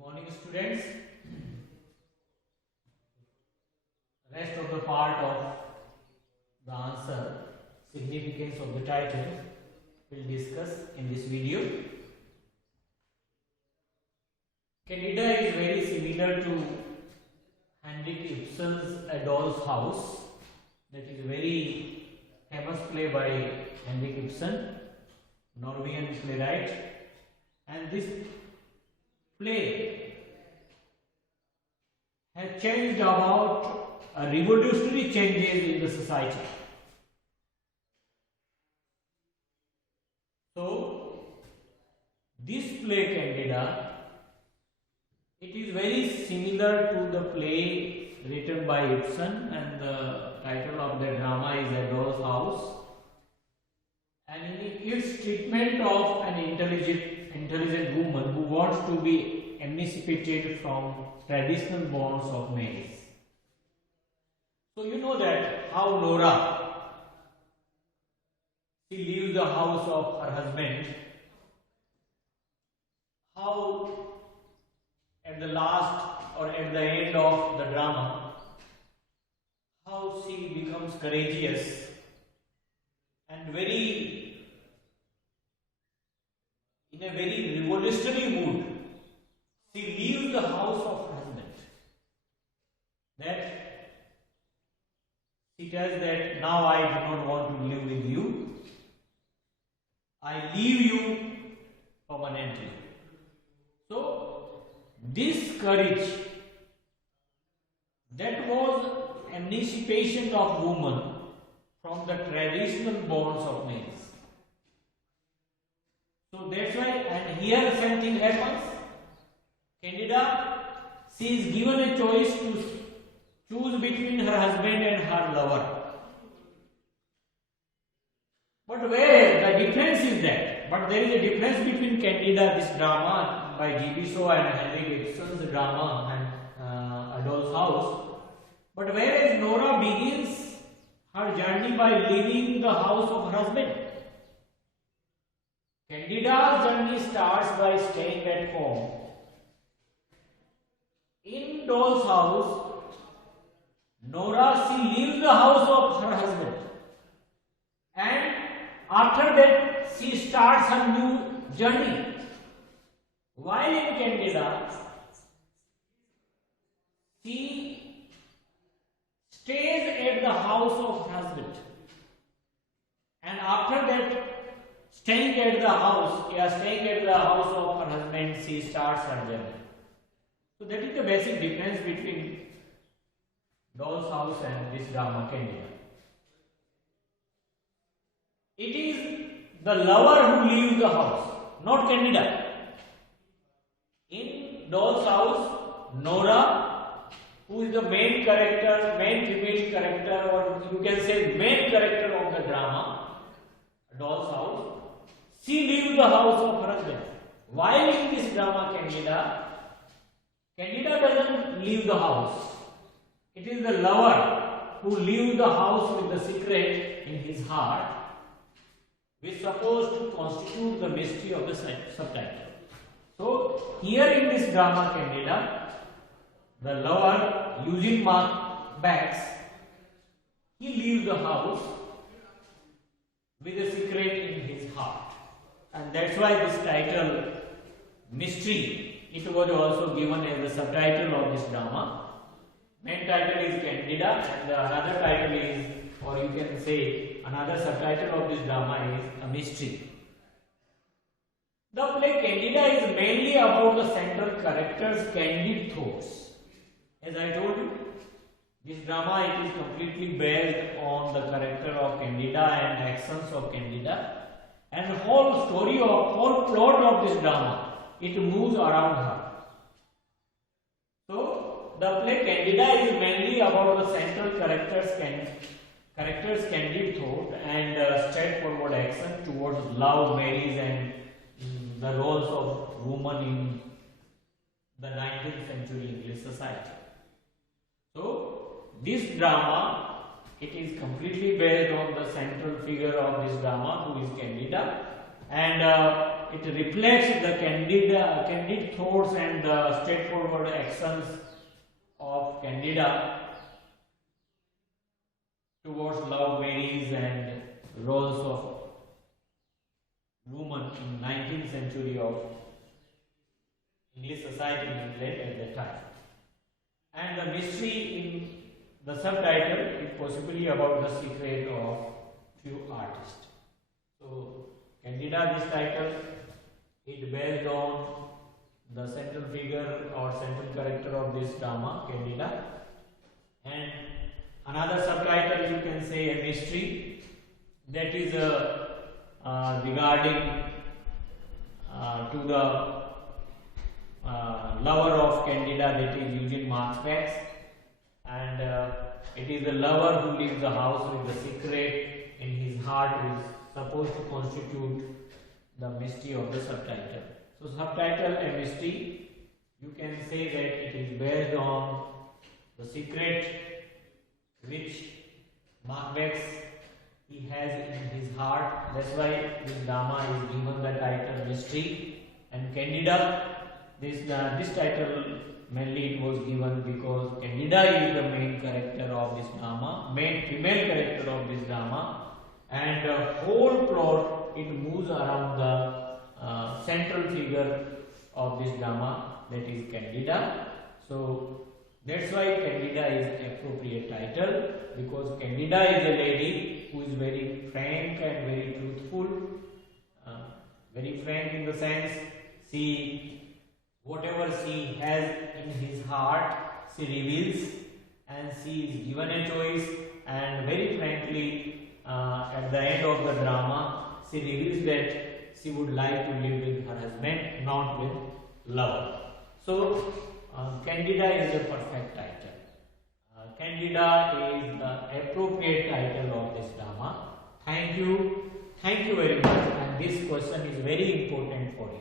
Morning students. Rest of the part of the answer, significance of the title, we'll discuss in this video. Candida is very similar to Henrik Ibsen's A Doll's House. That is a very famous play by Henrik Ibsen, Norwegian playwright, and this play has changed about revolutionary changes in the society. So, this play Candida, it is very similar to the play written by Ibsen, and the title of the drama is A Doll's House, and in its treatment of an intelligent woman who wants to be emancipated from traditional bonds of marriage. So you know that how Nora, she leaves the house of her husband, how at the last or at the end of the drama, how she becomes courageous and in a very revolutionary mood, she leaves the house of her husband. That she tells that now I do not want to live with you. I leave you permanently. So this courage, that was emancipation of woman from the traditional bonds of marriage. So that's why, and here the same thing happens. Candida, she is given a choice to choose between her husband and her lover. But where the difference is that? But there is a difference between Candida, this drama by G.B. Shaw, and Henrik Ibsen's drama and A Doll's House. But whereas Nora begins her journey by leaving the house of her husband, Candida's journey starts by staying at home. In Doll's House, Nora, she leaves the house of her husband, and after that she starts her new journey. While in Candida, she stays at the house of her husband, and after that, staying at the house of her husband, she starts her journey. So that is the basic difference between Doll's House and this drama Candida. It is the lover who leaves the house, not Candida. In Doll's House, Nora, who is the main female character, or you can say main character of the drama, Doll's House, she leaves the house of her husband. While in this drama Candida doesn't leave the house. It is the lover who leaves the house with the secret in his heart, which is supposed to constitute the mystery of the subtitle. So here in this drama Candida, the lover, Eugene Mark Bax, he leaves the house with a secret in his heart. And that's why this title, Mystery, it was also given as the subtitle of this drama. Main title is Candida, and another title is, or you can say, another subtitle of this drama is A Mystery. The play Candida is mainly about the central character's candid thoughts. As I told you, this drama, it is completely based on the character of Candida and actions of Candida. And the whole plot of this drama, it moves around her. So, the play Candida is mainly about the central character's candid thought and straightforward action towards love, marriage, and the roles of women in the 19th century English society. So, this drama, it is completely based on the central figure of this drama, who is Candida, and it reflects the candid thoughts and straightforward actions of Candida towards love marriages and roles of women in 19th century of English society in England at that time. And the mystery in the subtitle is possibly about the secret of few artists. So Candida, this title, is based on the central figure or central character of this drama, Candida. And another subtitle you can say a mystery, that is regarding to the lover of Candida, that is Eugene Markspex, and it is the lover who leaves the house with the secret in his heart, who is supposed to constitute the mystery of the subtitle. So subtitle a mystery, you can say that it is based on the secret which Markspex he has in his heart. That's why this drama is given the title mystery. And Candida, this title mainly it was given because Candida is the main character of this drama, main female character of this drama, and the whole plot it moves around the central figure of this drama, that is Candida. So that's why Candida is appropriate title, because Candida is a lady who is very frank and very truthful, very frank in the sense whatever she has in his heart she reveals, and she is given a choice, and very frankly at the end of the drama she reveals that she would like to live with her husband, not with love. So Candida is a perfect title. Candida is the appropriate title of this drama. Thank you very much, and this question is very important for you.